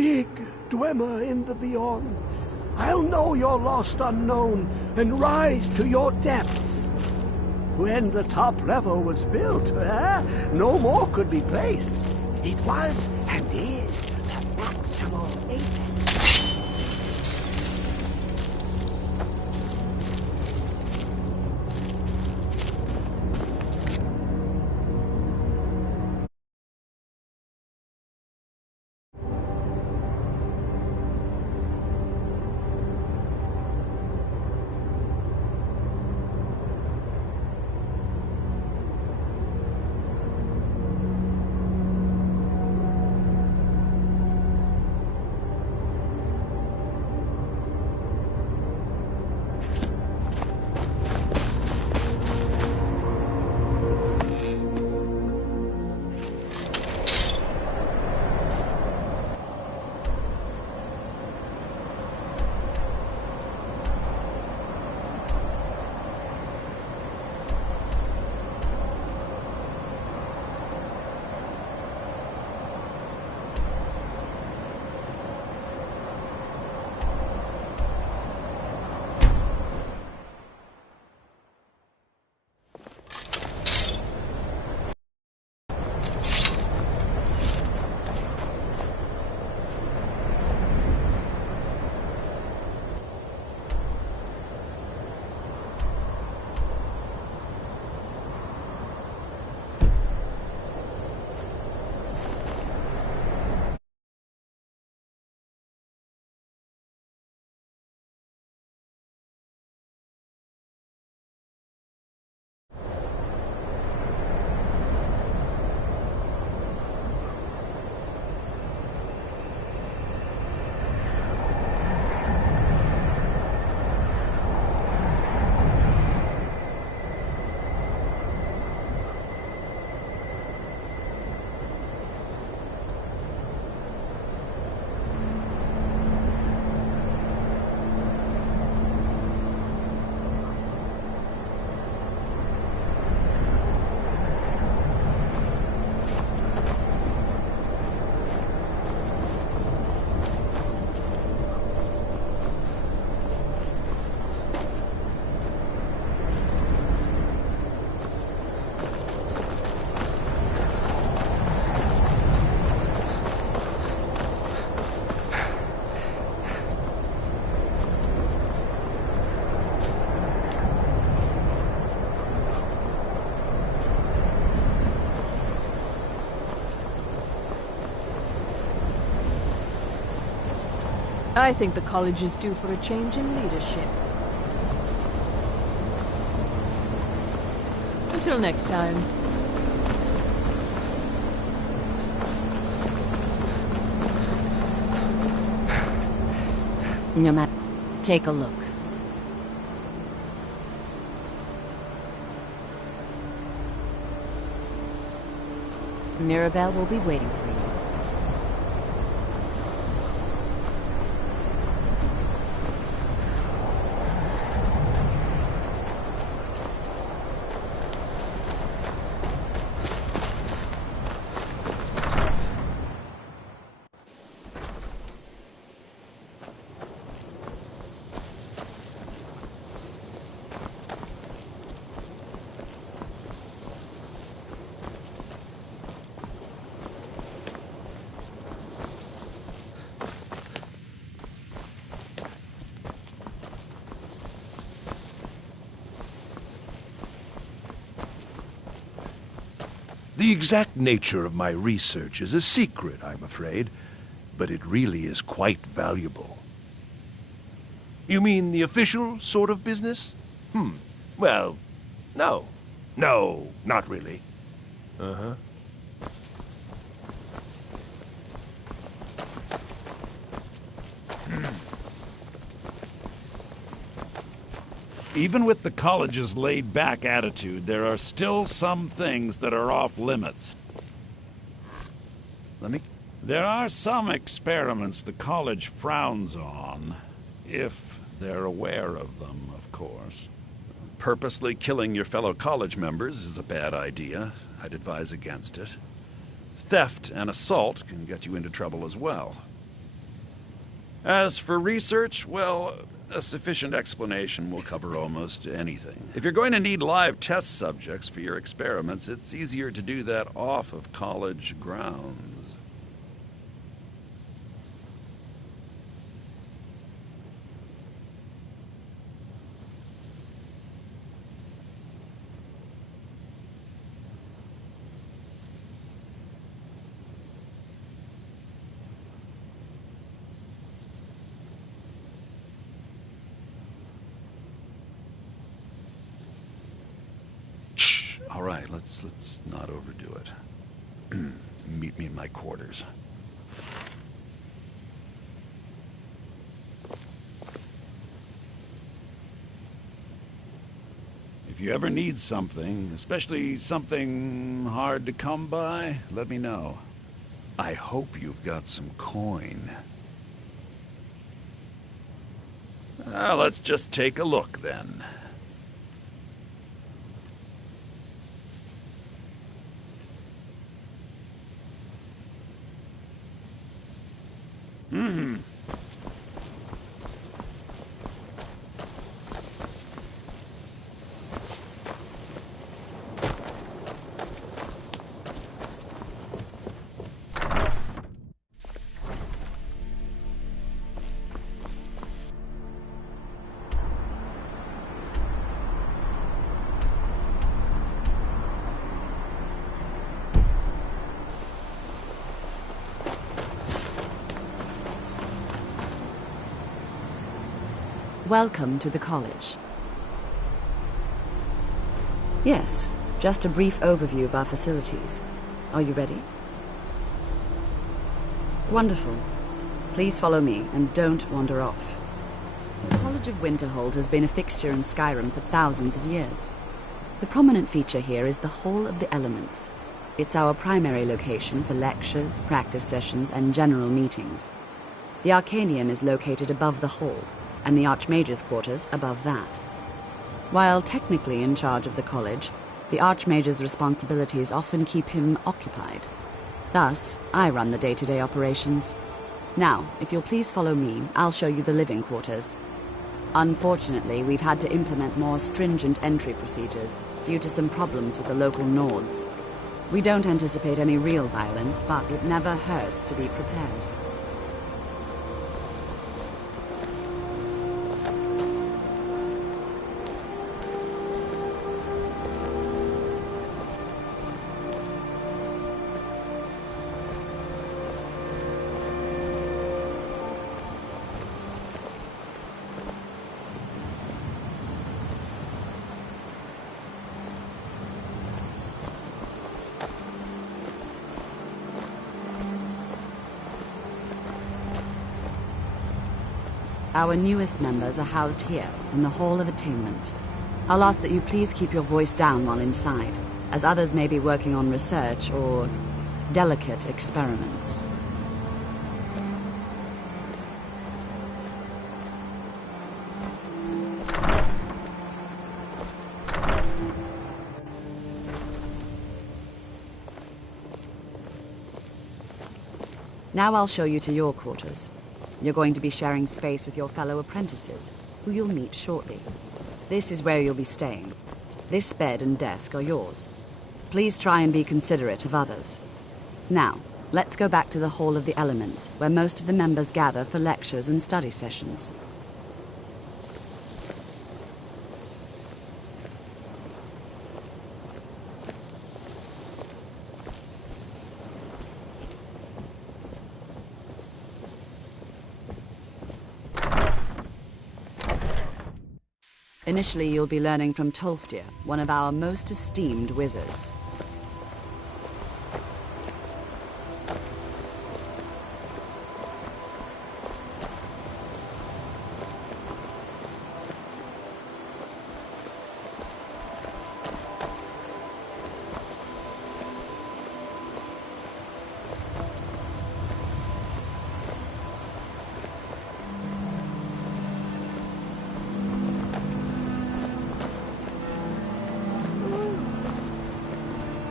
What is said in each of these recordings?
Dig, Dwemer, in the beyond. I'll know your lost unknown and rise to your depths. When the top level was built, no more could be placed. It was and is the maximal apex. I think the college is due for a change in leadership. Until next time. No matter. Take a look. Mirabelle will be waiting for you. The exact nature of my research is a secret, I'm afraid, but it really is quite valuable. You mean the official sort of business? Well, no. No, not really. Uh-huh. Even with the college's laid-back attitude, there are still some things that are off-limits. There are some experiments the college frowns on, if they're aware of them, of course. Purposely killing your fellow college members is a bad idea. I'd advise against it. Theft and assault can get you into trouble as well. As for research, well, a sufficient explanation will cover almost anything. If you're going to need live test subjects for your experiments, it's easier to do that off of college grounds. All right, let's not overdo it. Meet me in my quarters. If you ever need something, especially something hard to come by, let me know. I hope you've got some coin. Let's just take a look then. Welcome to the college. Yes, just a brief overview of our facilities. Are you ready? Wonderful. Please follow me and don't wander off. The College of Winterhold has been a fixture in Skyrim for thousands of years. The prominent feature here is the Hall of the Elements. It's our primary location for lectures, practice sessions, and general meetings. The Arcanium is located above the hall, and the Archmage's quarters above that. While technically in charge of the college, the Archmage's responsibilities often keep him occupied. Thus, I run the day-to-day operations. Now, if you'll please follow me, I'll show you the living quarters. Unfortunately, we've had to implement more stringent entry procedures due to some problems with the local Nords. We don't anticipate any real violence, but it never hurts to be prepared. Our newest members are housed here, in the Hall of Attainment. I'll ask that you please keep your voice down while inside, as others may be working on research or delicate experiments. Now I'll show you to your quarters. You're going to be sharing space with your fellow apprentices, who you'll meet shortly. This is where you'll be staying. This bed and desk are yours. Please try and be considerate of others. Now, let's go back to the Hall of the Elements, where most of the members gather for lectures and study sessions. Initially, you'll be learning from Tolfdir, one of our most esteemed wizards.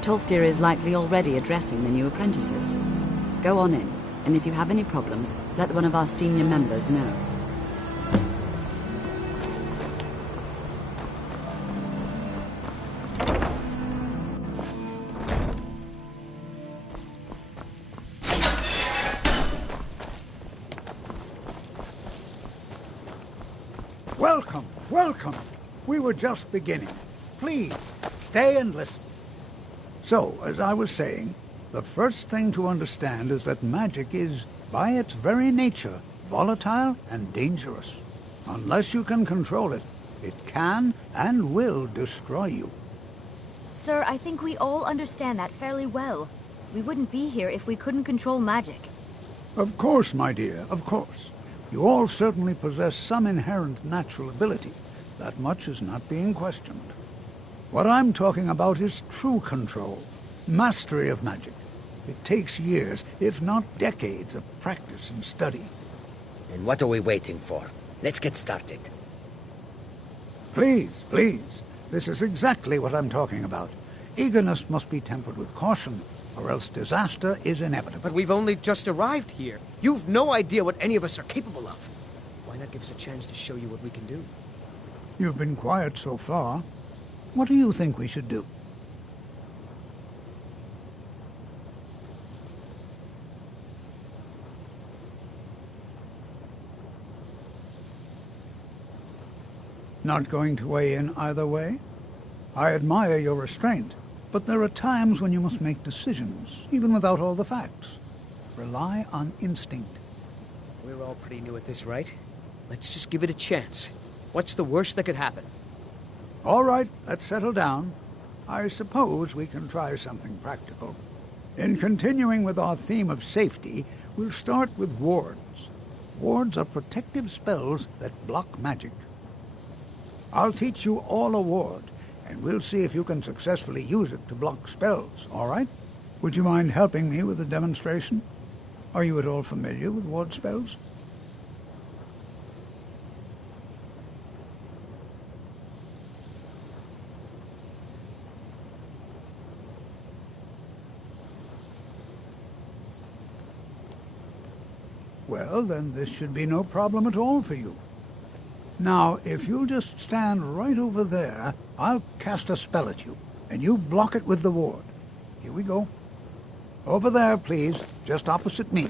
Tolfdir is likely already addressing the new apprentices. Go on in. and if you have any problems, let one of our senior members know. Welcome, welcome. We were just beginning. Please, stay and listen. So, as I was saying, the first thing to understand is that magic is, by its very nature, volatile and dangerous. Unless you can control it, it can and will destroy you. Sir, I think we all understand that fairly well. We wouldn't be here if we couldn't control magic. Of course, my dear, of course. You all certainly possess some inherent natural ability. That much is not being questioned. What I'm talking about is true control, mastery of magic. It takes years, if not decades, of practice and study. And what are we waiting for? Let's get started. Please, please. This is exactly what I'm talking about. Eagerness must be tempered with caution, or else disaster is inevitable. But we've only just arrived here. You've no idea what any of us are capable of. Why not give us a chance to show you what we can do? You've been quiet so far. What do you think we should do? Not going to weigh in either way? I admire your restraint, but there are times when you must make decisions, even without all the facts. Rely on instinct. We're all pretty new at this, right? Let's just give it a chance. What's the worst that could happen? All right, let's settle down. I suppose we can try something practical. In continuing with our theme of safety, we'll start with wards. Wards are protective spells that block magic. I'll teach you all a ward, and we'll see if you can successfully use it to block spells, all right? Would you mind helping me with a demonstration? Are you at all familiar with ward spells? Well, then this should be no problem at all for you. Now, if you'll just stand right over there, I'll cast a spell at you, and you block it with the ward. Here we go. Over there, please, just opposite me.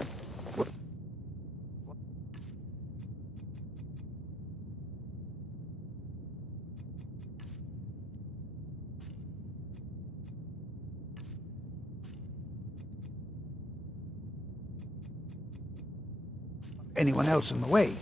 Anyone else in the way?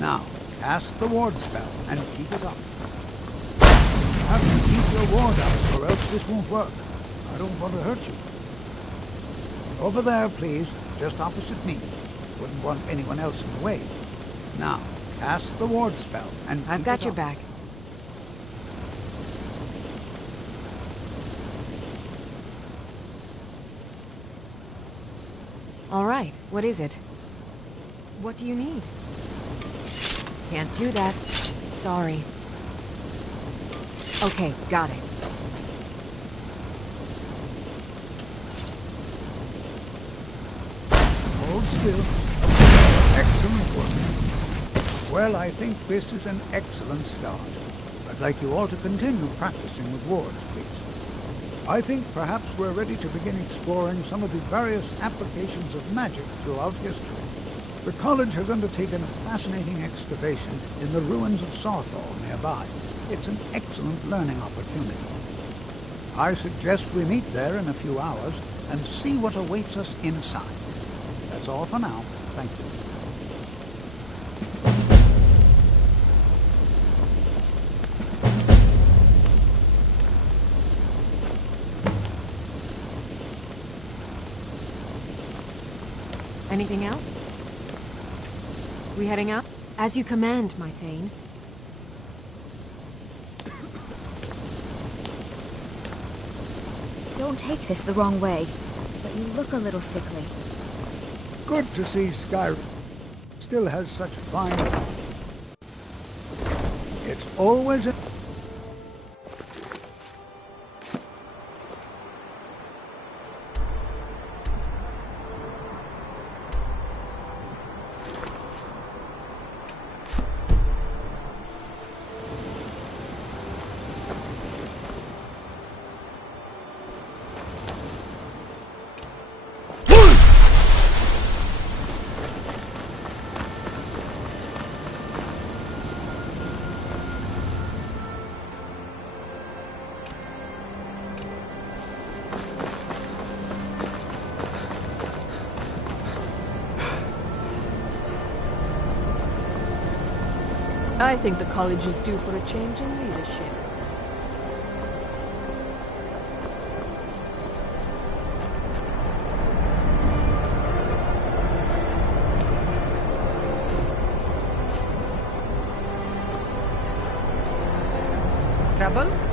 Now, cast the ward spell and keep it up. You have to keep your ward up, or else this won't work. I don't want to hurt you. Over there, please, just opposite me. Wouldn't want anyone else in the way. Now, cast the ward spell and keep I've got it your up. back. All right, what is it? What do you need? Can't do that. Sorry. Okay, got it. Hold still. Excellent work. Well, I think this is an excellent start. I'd like you all to continue practicing with wards, please. I think perhaps we're ready to begin exploring some of the various applications of magic throughout history. The college has undertaken a fascinating excavation in the ruins of Sarthal nearby. It's an excellent learning opportunity. I suggest we meet there in a few hours and see what awaits us inside. That's all for now. Thank you. Anything else? We heading out? As you command, my Thane. Don't take this the wrong way, but you look a little sickly. Good to see Skyrim still has such fine... It's always a... I think the college is due for a change in leadership. Trouble?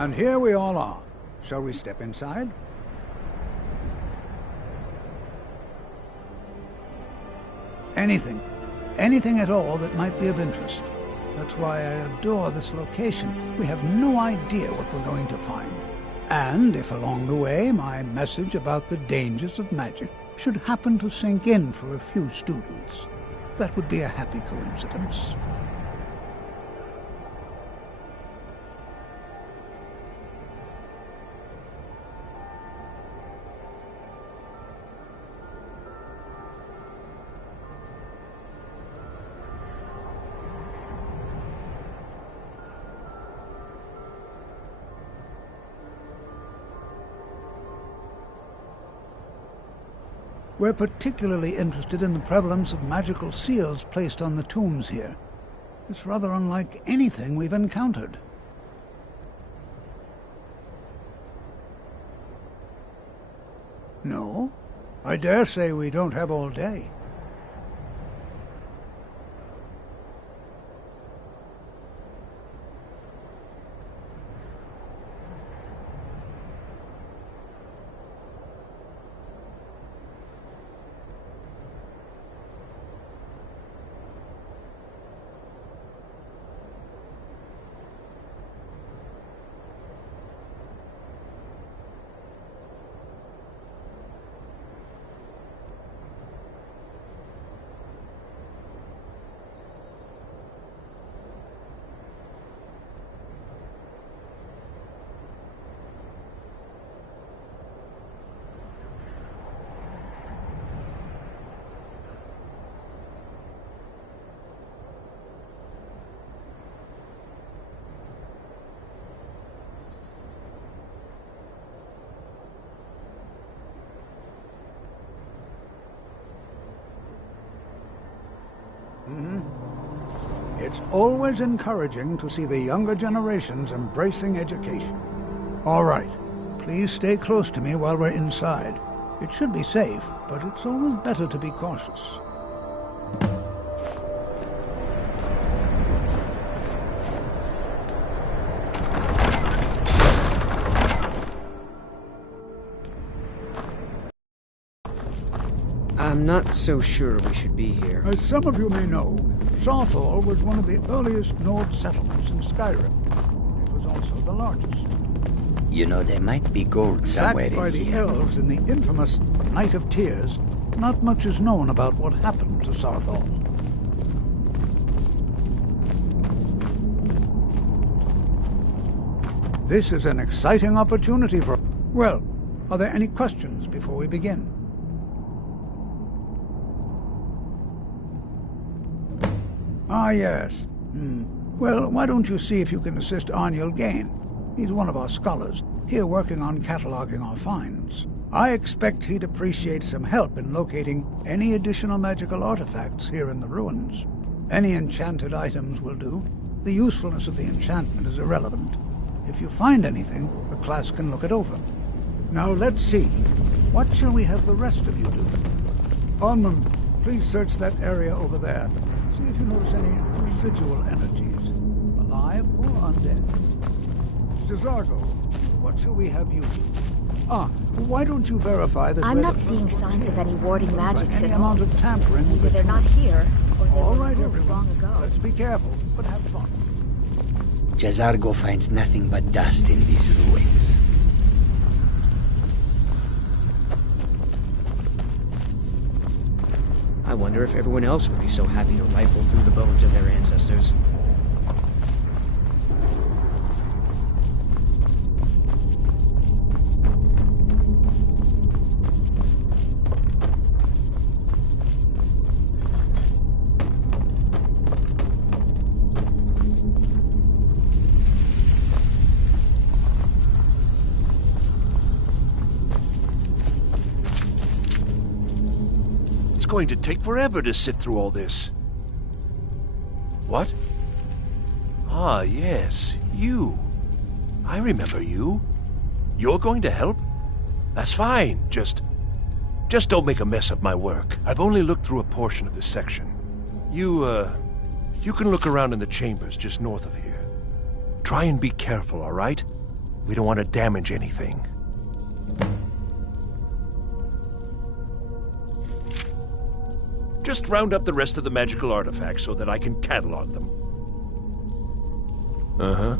And here we all are. Shall we step inside? Anything. Anything at all that might be of interest. That's why I adore this location. We have no idea what we're going to find. And if along the way my message about the dangers of magic should happen to sink in for a few students. That would be a happy coincidence. We're particularly interested in the prevalence of magical seals placed on the tombs here. It's rather unlike anything we've encountered. No, I dare say we don't have all day. It's always encouraging to see the younger generations embracing education. All right, please stay close to me while we're inside. It should be safe, but it's always better to be cautious. I'm not so sure we should be here. As some of you may know, Southall was one of the earliest Nord settlements in Skyrim. It was also the largest. You know, there might be gold somewhere Backed by in the here. elves in the infamous Night of Tears, not much is known about what happened to Southall. This is an exciting opportunity for... Well, are there any questions before we begin? Ah, yes. Well, why don't you see if you can assist Arniel Gain? He's one of our scholars, here working on cataloging our finds. I expect he'd appreciate some help in locating any additional magical artifacts here in the ruins. Any enchanted items will do. The usefulness of the enchantment is irrelevant. If you find anything, the class can look it over. Now let's see. What shall we have the rest of you do? Onmund, please search that area over there. See if you notice any residual energies, alive or undead. Cesargo, what shall we have you do? Why don't you verify that... I'm not seeing signs of any warding magics any at all. amount of tampering with Either the they're not here, or they All were right, removed everyone. long ago. Let's be careful, but have fun. Jazargo finds nothing but dust in these ruins. I wonder if everyone else would be so happy to rifle through the bones of their ancestors. It's going to take forever to sift through all this. What? Ah, yes, you. I remember you. You're going to help? That's fine. Just don't make a mess of my work. I've only looked through a portion of this section. You can look around in the chambers just north of here. Try and be careful, all right? We don't want to damage anything. Just round up the rest of the magical artifacts so that I can catalog them. Uh-huh.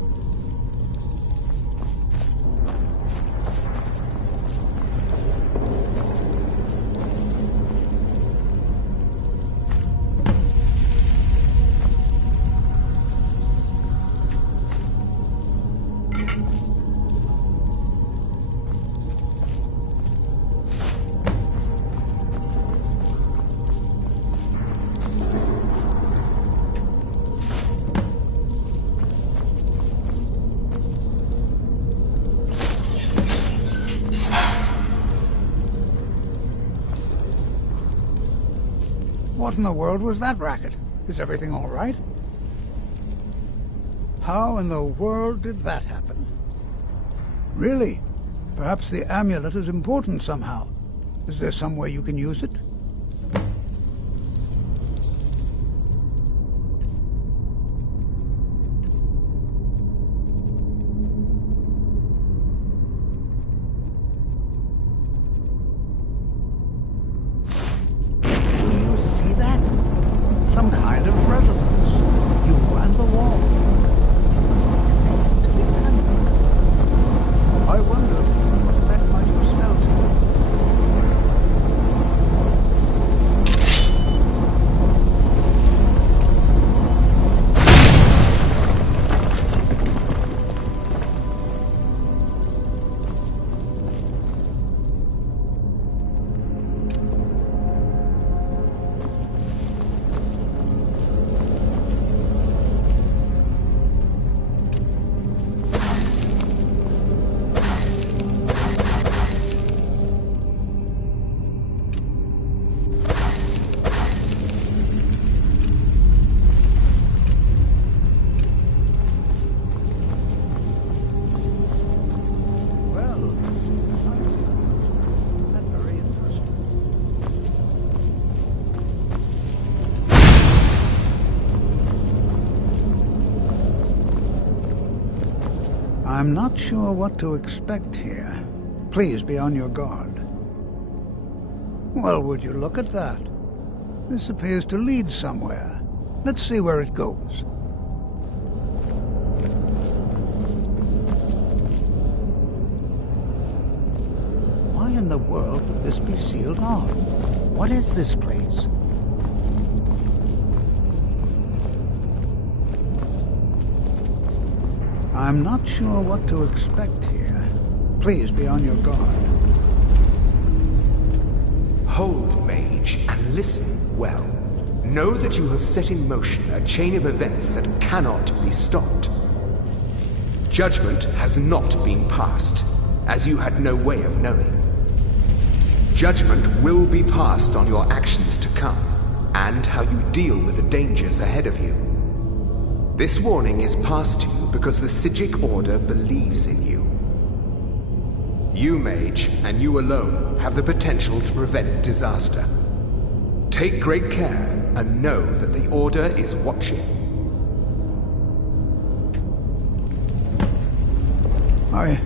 What in the world was that racket? Is everything all right? How in the world did that happen? Really? Perhaps the amulet is important somehow. Is there some way you can use it? I'm not sure what to expect here. Please be on your guard. Well, would you look at that? This appears to lead somewhere. Let's see where it goes. Why in the world would this be sealed off? What is this place? I'm not sure what to expect here. Please be on your guard. Hold, mage, and listen well. Know that you have set in motion a chain of events that cannot be stopped. Judgment has not been passed, as you had no way of knowing. Judgment will be passed on your actions to come, and how you deal with the dangers ahead of you. This warning is passed to you because the Psijic Order believes in you. You, mage, and you alone, have the potential to prevent disaster. Take great care and know that the Order is watching. I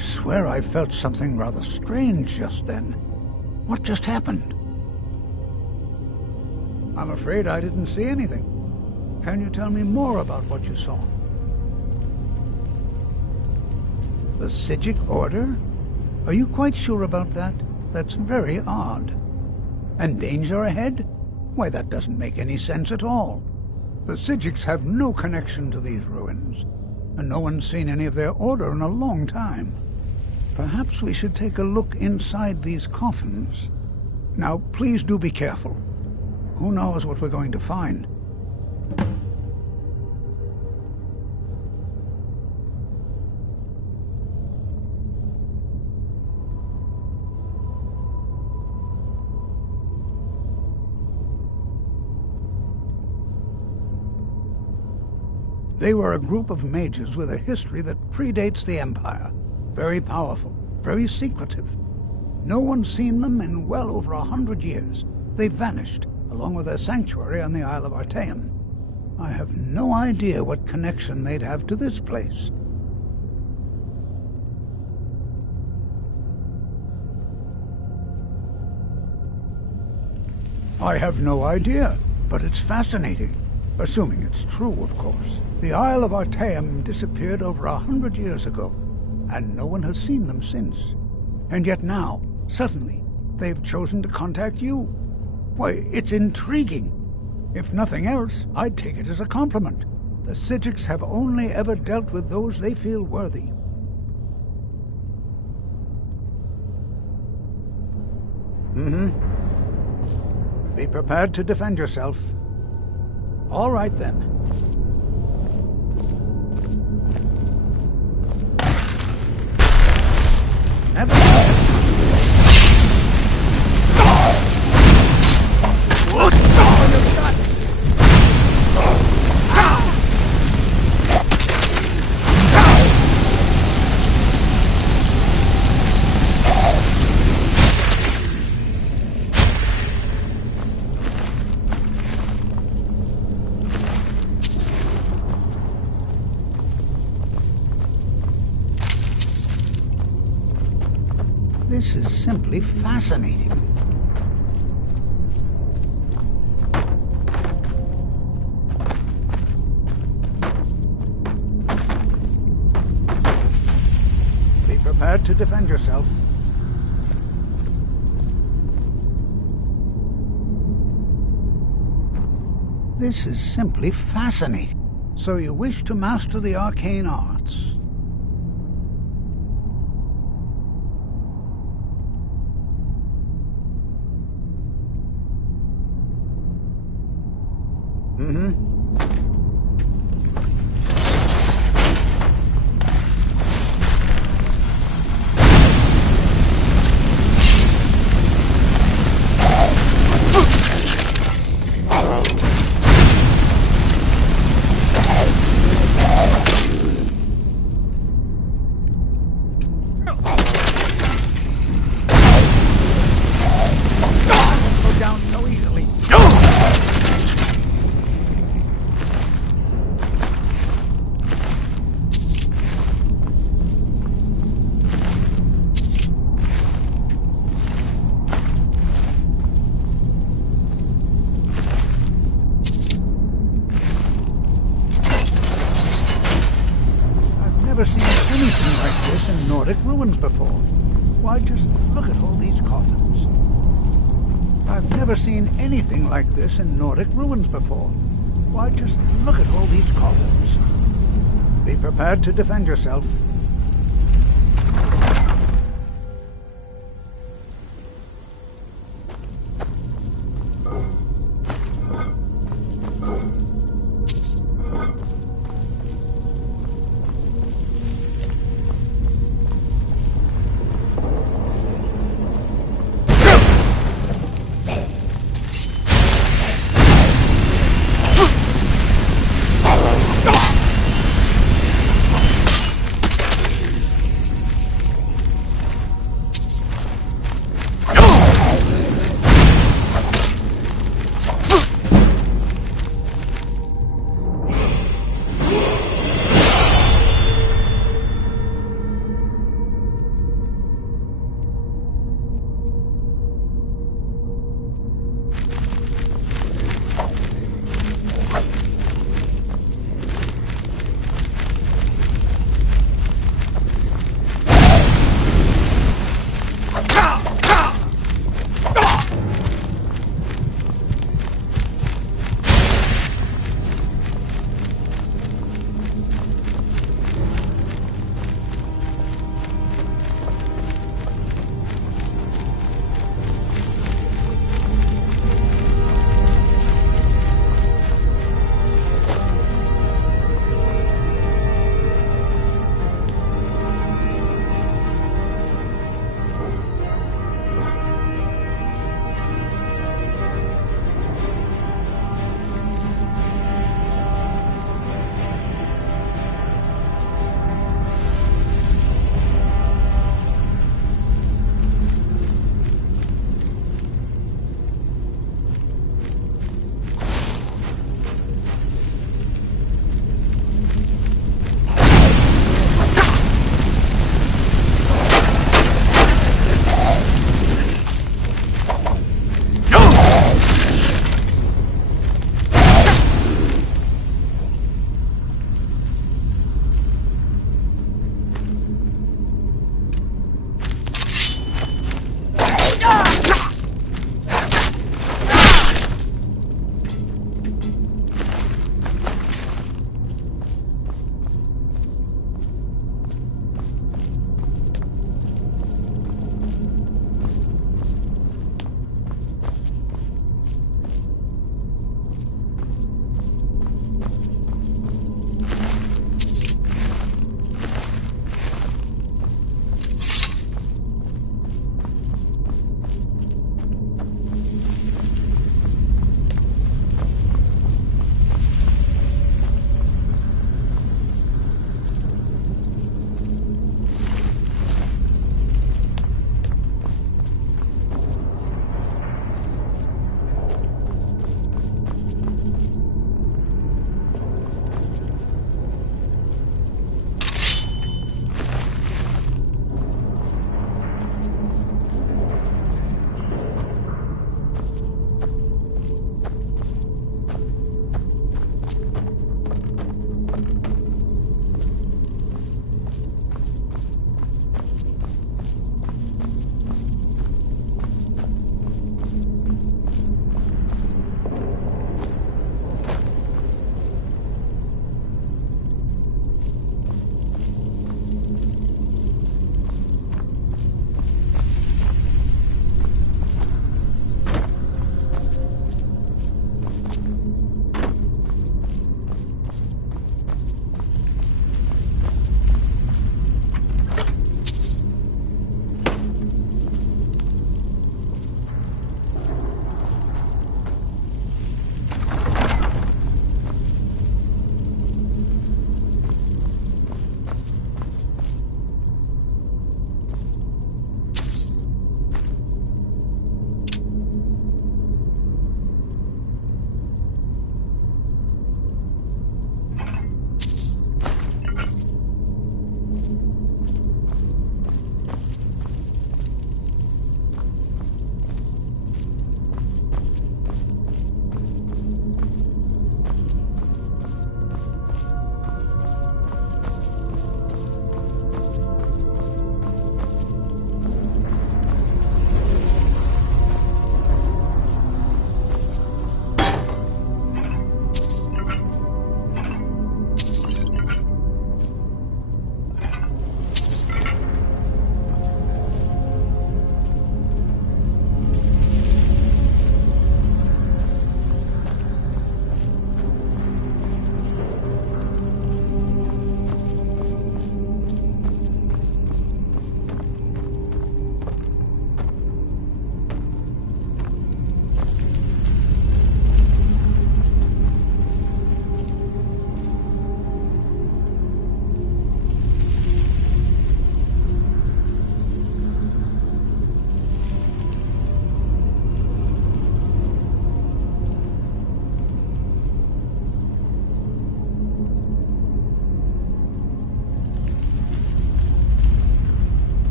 swear I felt something rather strange just then. What just happened? I'm afraid I didn't see anything. Can you tell me more about what you saw? The Psijic Order? Are you quite sure about that? That's very odd. And danger ahead? Why, that doesn't make any sense at all. The Psijics have no connection to these ruins, and no one's seen any of their order in a long time. Perhaps we should take a look inside these coffins. Now, please do be careful. Who knows what we're going to find? They were a group of mages with a history that predates the Empire. Very powerful, very secretive. No one's seen them in well over 100 years. They vanished, along with their sanctuary on the Isle of Artaeum. I have no idea what connection they'd have to this place. I have no idea, but it's fascinating. Assuming it's true, of course. The Isle of Artaeum disappeared over 100 years ago, and no one has seen them since. And yet now, suddenly, they've chosen to contact you. Why, it's intriguing. If nothing else, I'd take it as a compliment. The Psijics have only ever dealt with those they feel worthy. Be prepared to defend yourself. All right, then. Never mind. This is simply fascinating. Be prepared to defend yourself. This is simply fascinating. So you wish to master the arcane arts? I've never seen anything like this in Nordic ruins before. Why, just look at all these coffins. I've never seen anything like this in Nordic ruins before. Why, just look at all these coffins. Be prepared to defend yourself.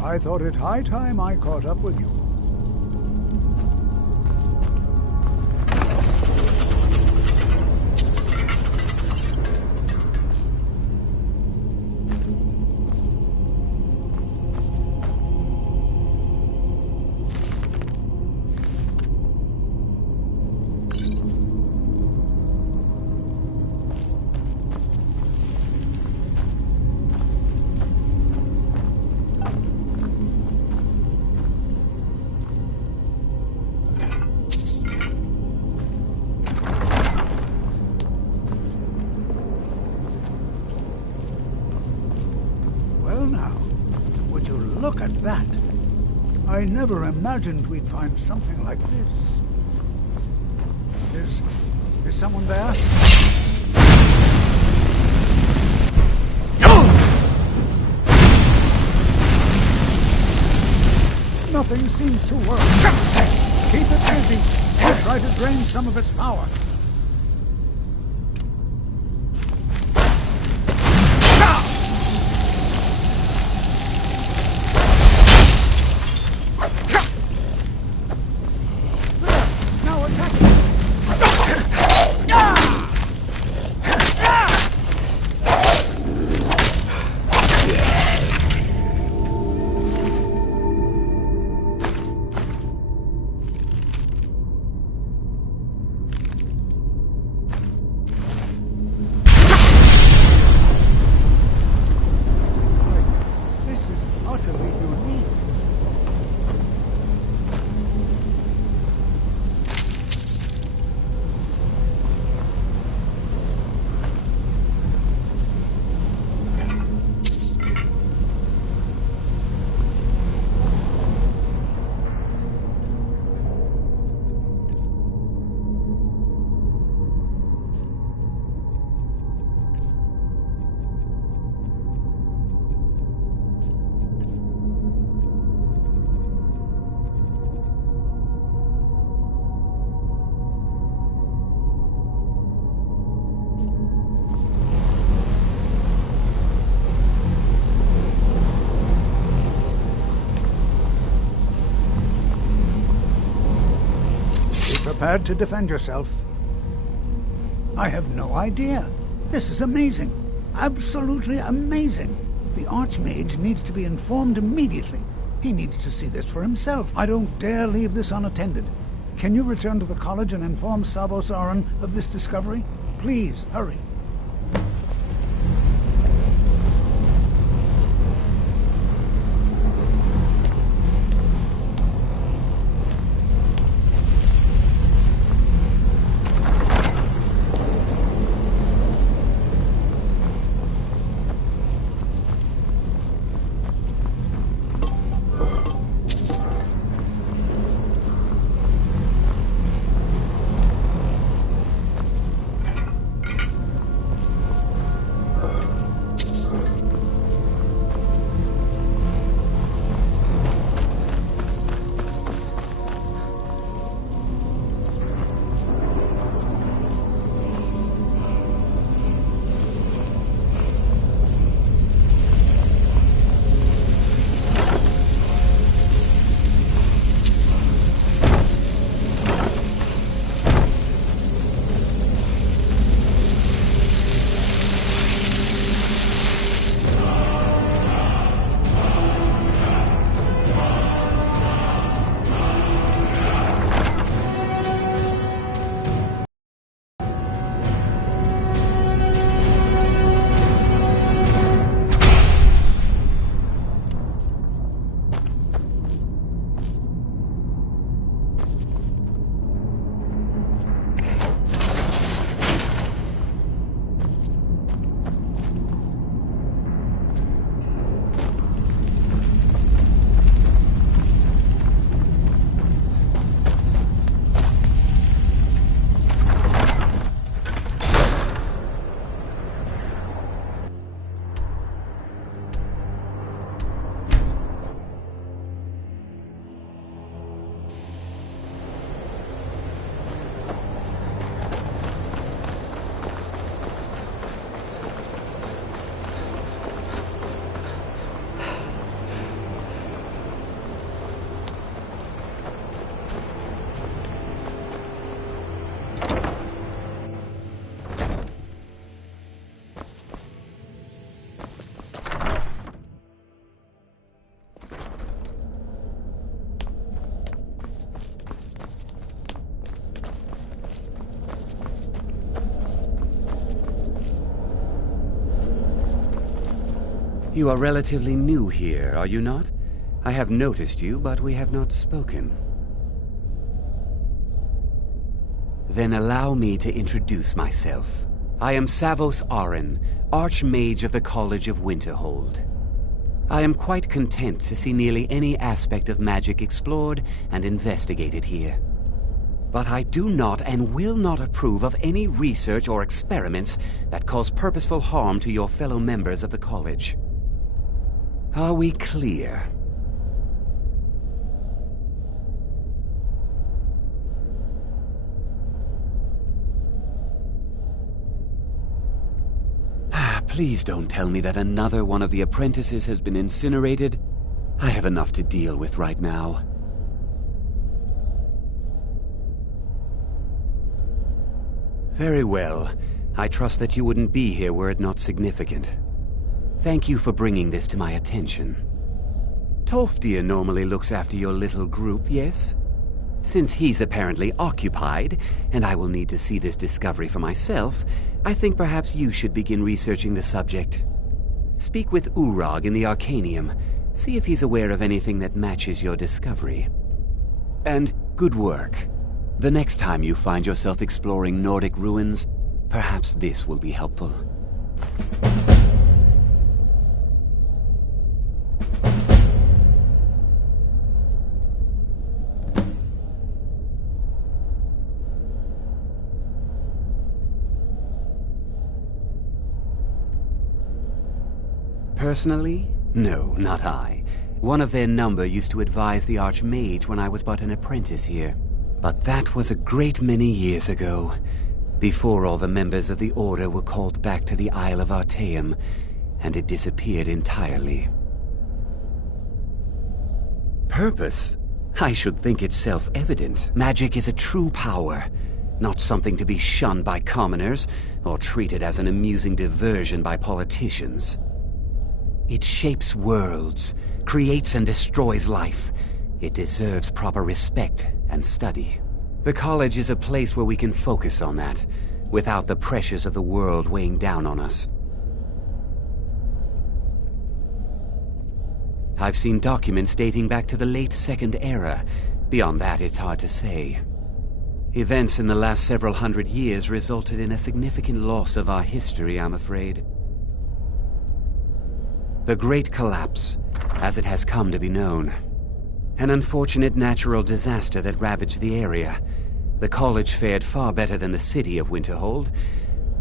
I thought it high time I caught up with you. Look at that. I never imagined we'd find something like this. Is someone there? Nothing seems to work. Keep it busy. I'll try to drain some of its power. Prepared to defend yourself. I have no idea. This is amazing. Absolutely amazing. The Archmage needs to be informed immediately. He needs to see this for himself. I don't dare leave this unattended. Can you return to the college and inform Savos Aran of this discovery? Please, hurry. You are relatively new here, are you not? I have noticed you, but we have not spoken. Then allow me to introduce myself. I am Savos Arin, Archmage of the College of Winterhold. I am quite content to see nearly any aspect of magic explored and investigated here. But I do not and will not approve of any research or experiments that cause purposeful harm to your fellow members of the college. Are we clear? Please don't tell me that another one of the apprentices has been incinerated. I have enough to deal with right now. Very well. I trust that you wouldn't be here were it not significant. Thank you for bringing this to my attention. Tolfdir normally looks after your little group, yes? Since he's apparently occupied, and I will need to see this discovery for myself, I think perhaps you should begin researching the subject. Speak with Urag in the Arcanium. See if he's aware of anything that matches your discovery. And good work. The next time you find yourself exploring Nordic ruins, perhaps this will be helpful. Personally? No, not I. One of their number used to advise the Archmage when I was but an apprentice here. But that was a great many years ago, before all the members of the Order were called back to the Isle of Artaeum, and it disappeared entirely. Purpose? I should think it's self-evident. Magic is a true power, not something to be shunned by commoners, or treated as an amusing diversion by politicians. It shapes worlds, creates and destroys life. It deserves proper respect and study. The college is a place where we can focus on that, without the pressures of the world weighing down on us. I've seen documents dating back to the late Second Era. Beyond that, it's hard to say. Events in the last several hundred years resulted in a significant loss of our history, I'm afraid. The Great Collapse, as it has come to be known. An unfortunate natural disaster that ravaged the area. The college fared far better than the city of Winterhold,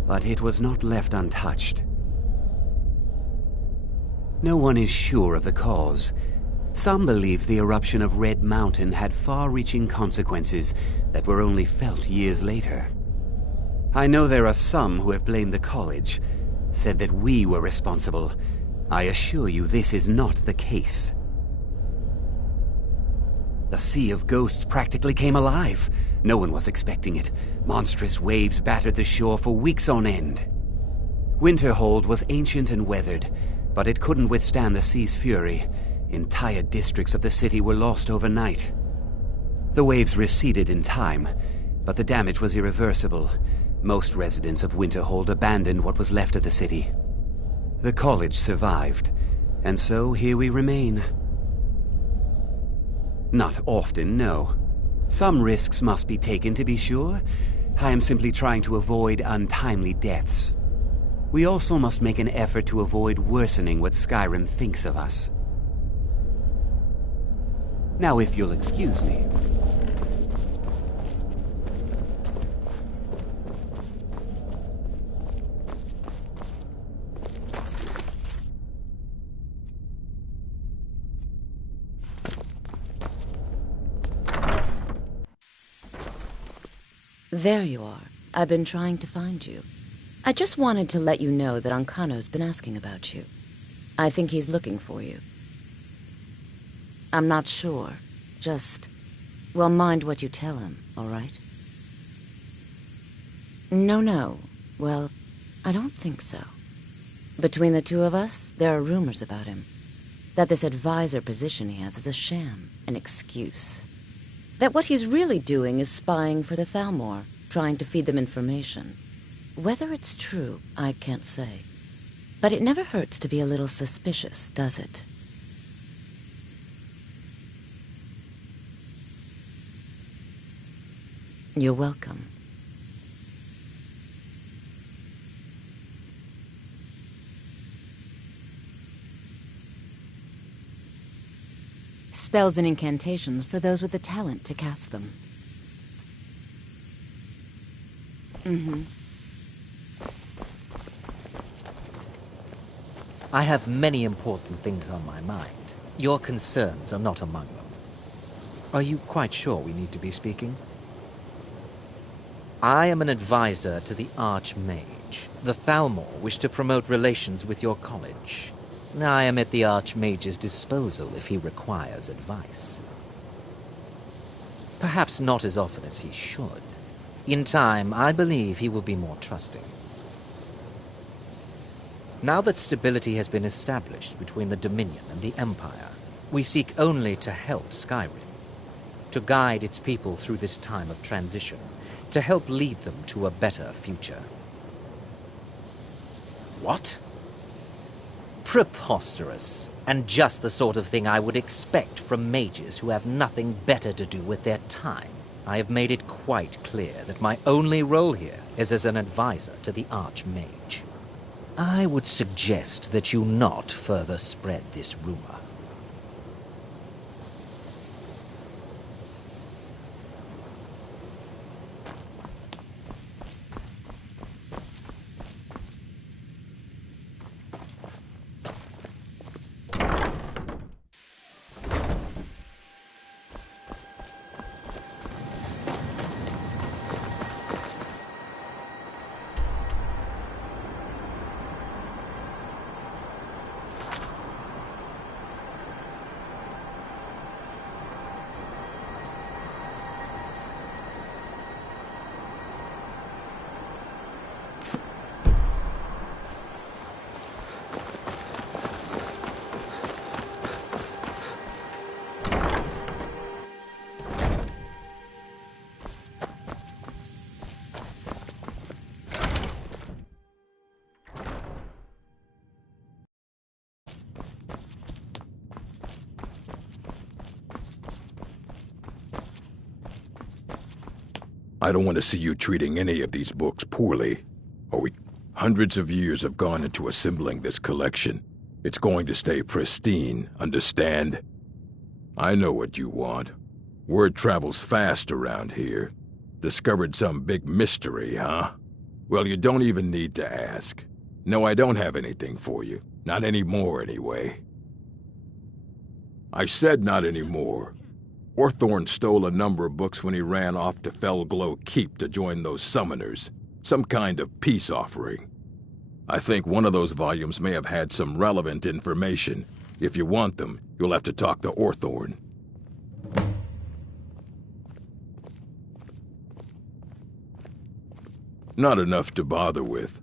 but it was not left untouched. No one is sure of the cause. Some believe the eruption of Red Mountain had far-reaching consequences that were only felt years later. I know there are some who have blamed the college, said that we were responsible. I assure you this is not the case. The Sea of Ghosts practically came alive. No one was expecting it. Monstrous waves battered the shore for weeks on end. Winterhold was ancient and weathered, but it couldn't withstand the sea's fury. Entire districts of the city were lost overnight. The waves receded in time, but the damage was irreversible. Most residents of Winterhold abandoned what was left of the city. The college survived, and so here we remain. Not often, no. Some risks must be taken, to be sure. I am simply trying to avoid untimely deaths. We also must make an effort to avoid worsening what Skyrim thinks of us. Now, if you'll excuse me. There you are. I've been trying to find you. I just wanted to let you know that Ancano's been asking about you. I think he's looking for you. I'm not sure. Just, well, mind what you tell him, all right? No. Well, I don't think so. Between the two of us, there are rumors about him. That this advisor position he has is a sham, an excuse. That what he's really doing is spying for the Thalmor, trying to feed them information. Whether it's true, I can't say. But it never hurts to be a little suspicious, does it? You're welcome. Spells and incantations for those with the talent to cast them. I have many important things on my mind. Your concerns are not among them. Are you quite sure we need to be speaking? I am an advisor to the Archmage. The Thalmor wish to promote relations with your college. I am at the Archmage's disposal if he requires advice. Perhaps not as often as he should. In time, I believe he will be more trusting. Now that stability has been established between the Dominion and the Empire, we seek only to help Skyrim, to guide its people through this time of transition, to help lead them to a better future. What? Preposterous, and just the sort of thing I would expect from mages who have nothing better to do with their time. I have made it quite clear that my only role here is as an advisor to the Archmage. I would suggest that you not further spread this rumor. I don't want to see you treating any of these books poorly. Hundreds of years have gone into assembling this collection. It's going to stay pristine, understand? I know what you want. Word travels fast around here. Discovered some big mystery, huh? Well, you don't even need to ask. No, I don't have anything for you. Not anymore, anyway. I said not anymore. Orthorn stole a number of books when he ran off to Felglow Keep to join those summoners. Some kind of peace offering. I think one of those volumes may have had some relevant information. If you want them, you'll have to talk to Orthorn. Not enough to bother with.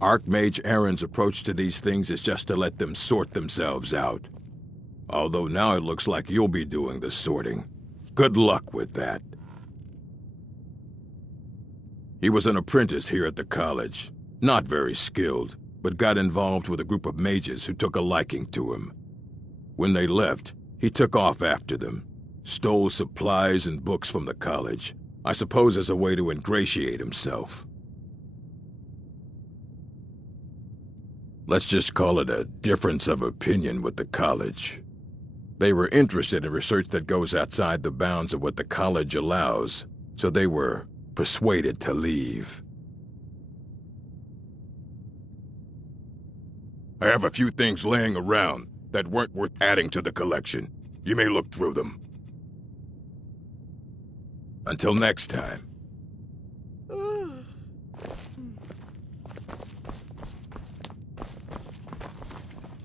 Archmage Aaron's approach to these things is just to let them sort themselves out. Although now it looks like you'll be doing the sorting. Good luck with that. He was an apprentice here at the college. Not very skilled, but got involved with a group of mages who took a liking to him. When they left, he took off after them. Stole supplies and books from the college. I suppose as a way to ingratiate himself. Let's just call it a difference of opinion with the college. They were interested in research that goes outside the bounds of what the college allows, so they were persuaded to leave. I have a few things laying around that weren't worth adding to the collection. You may look through them. Until next time.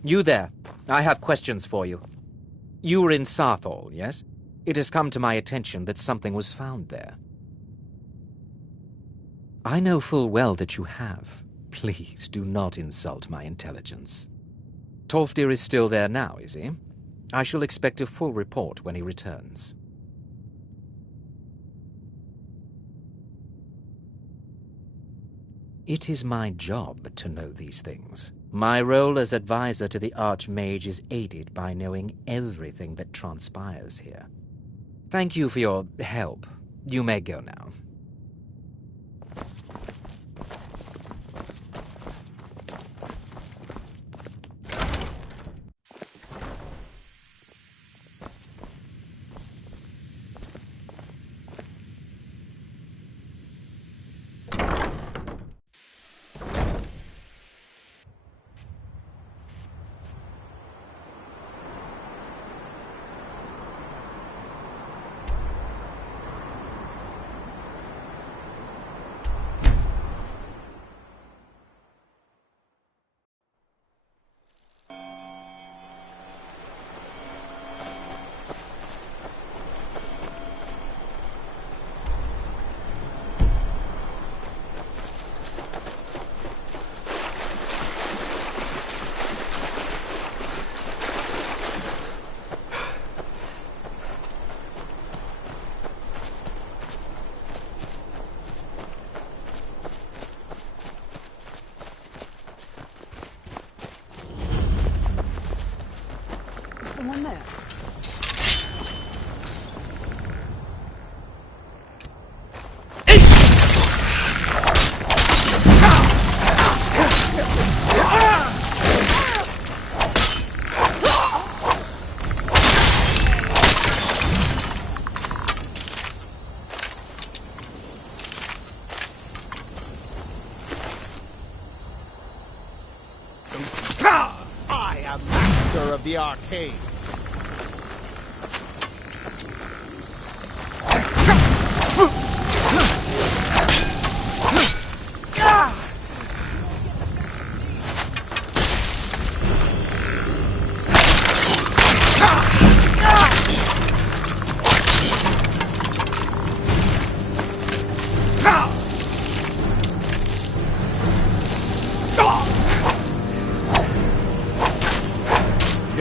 You there. I have questions for you. You were in Sarthol, yes? It has come to my attention that something was found there. I know full well that you have. Please do not insult my intelligence. Tolfdir is still there now, is he? I shall expect a full report when he returns. It is my job to know these things. My role as advisor to the Archmage is aided by knowing everything that transpires here. Thank you for your help. You may go now. Someone there. I am master of the arcane.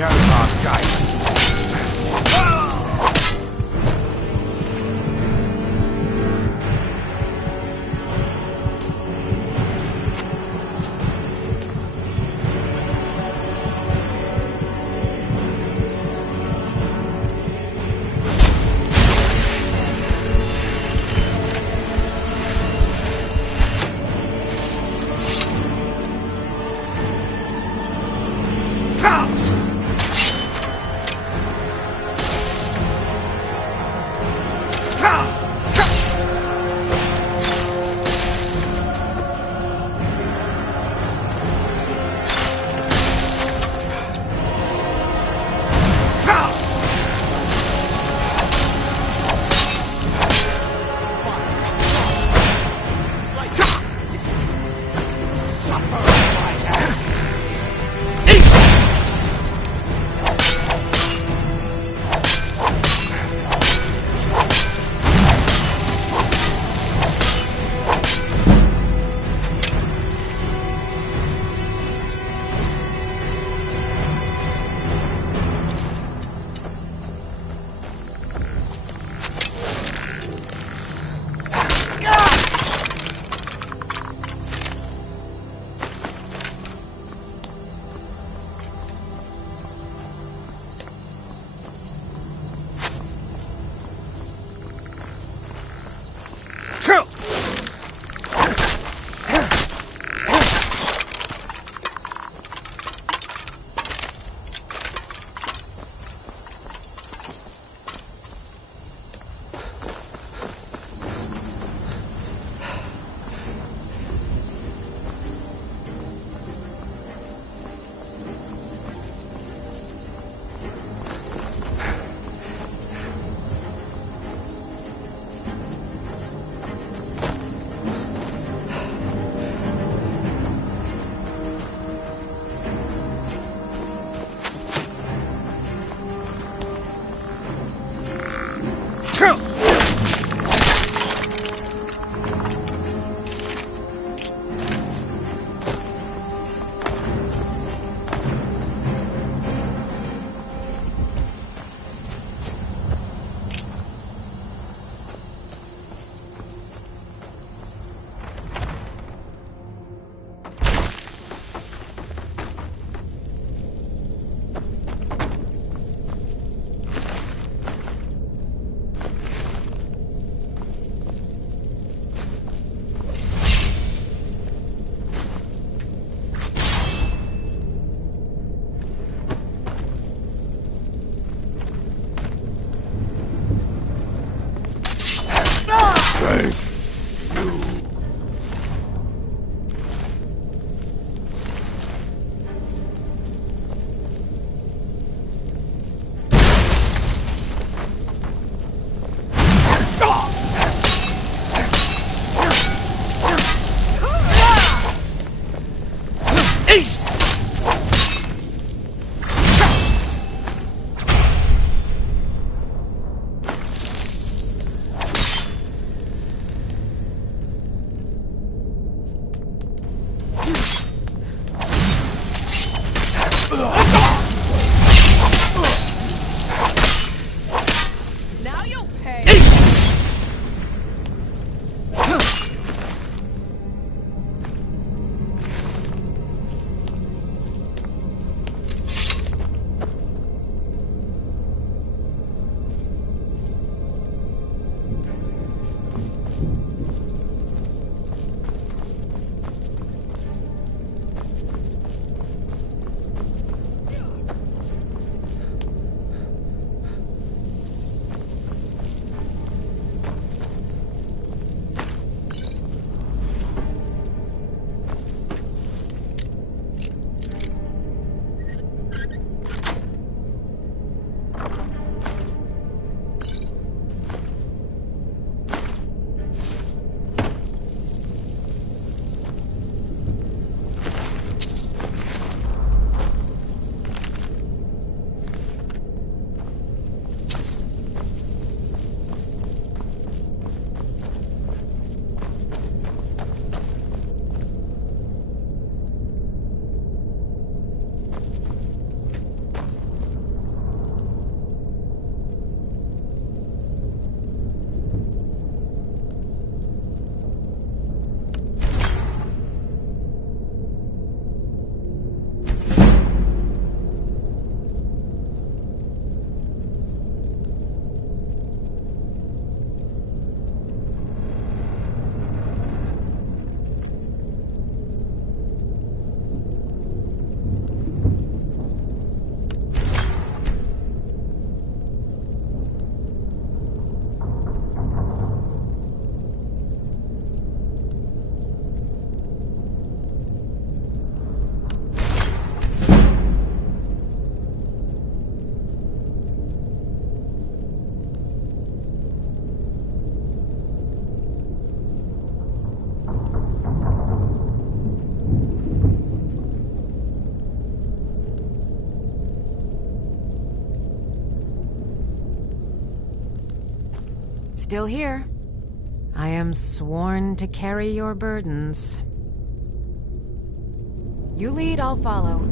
Yarmar guide Now you'll pay. Still here. I am sworn to carry your burdens. You lead, I'll follow.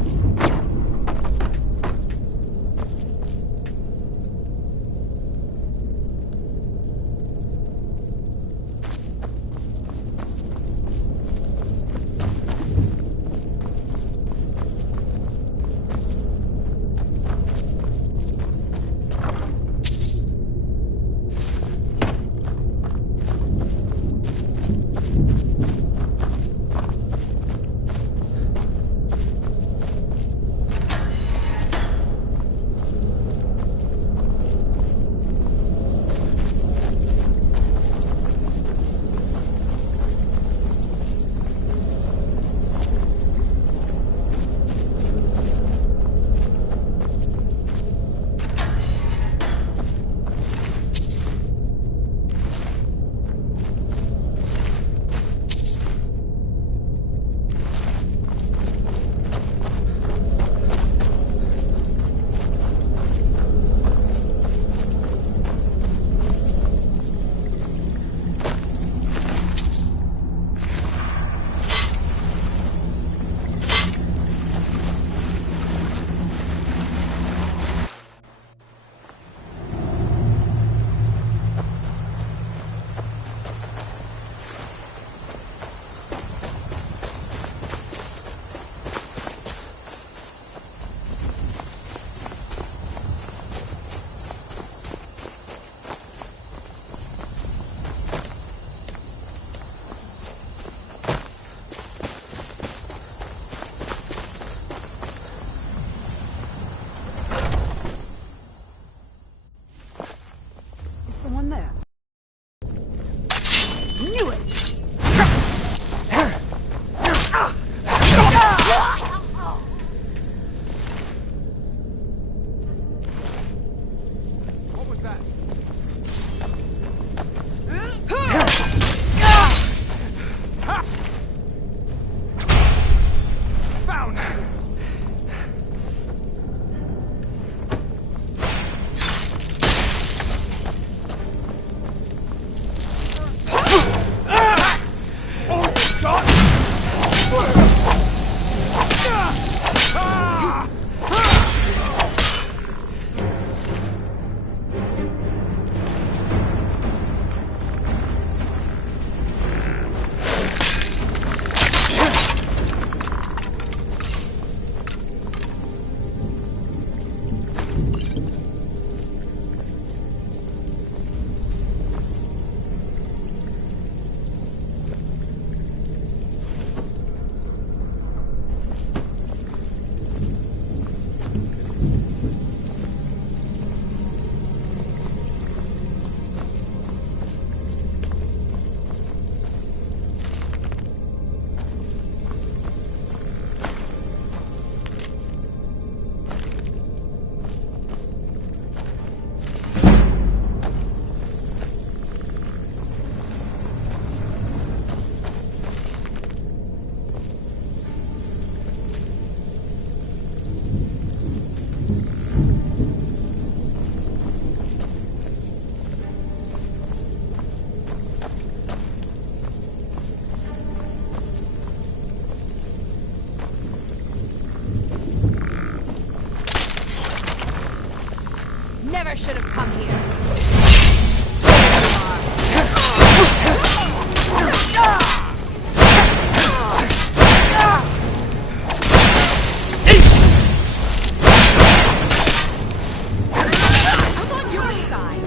was that? Found you! Never should have come here. I'm on your side.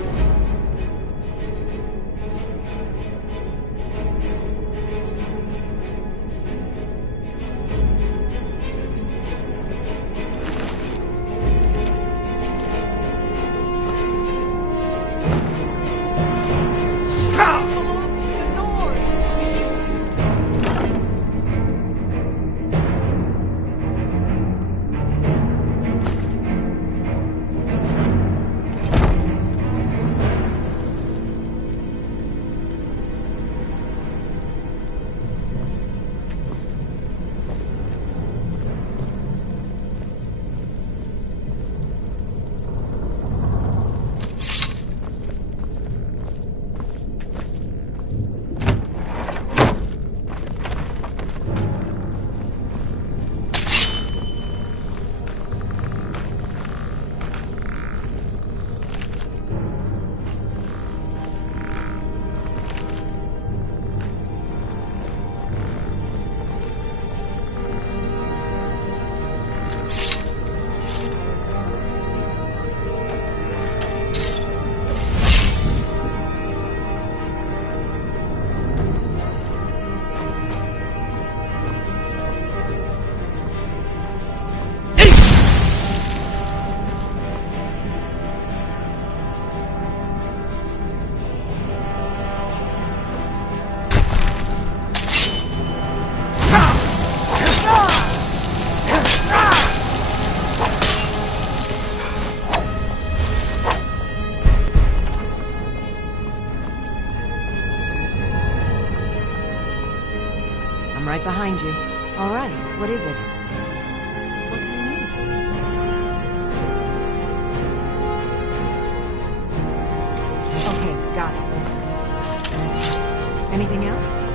I'm right behind you. All right, what is it? What do you need? Okay, got it. Anything else?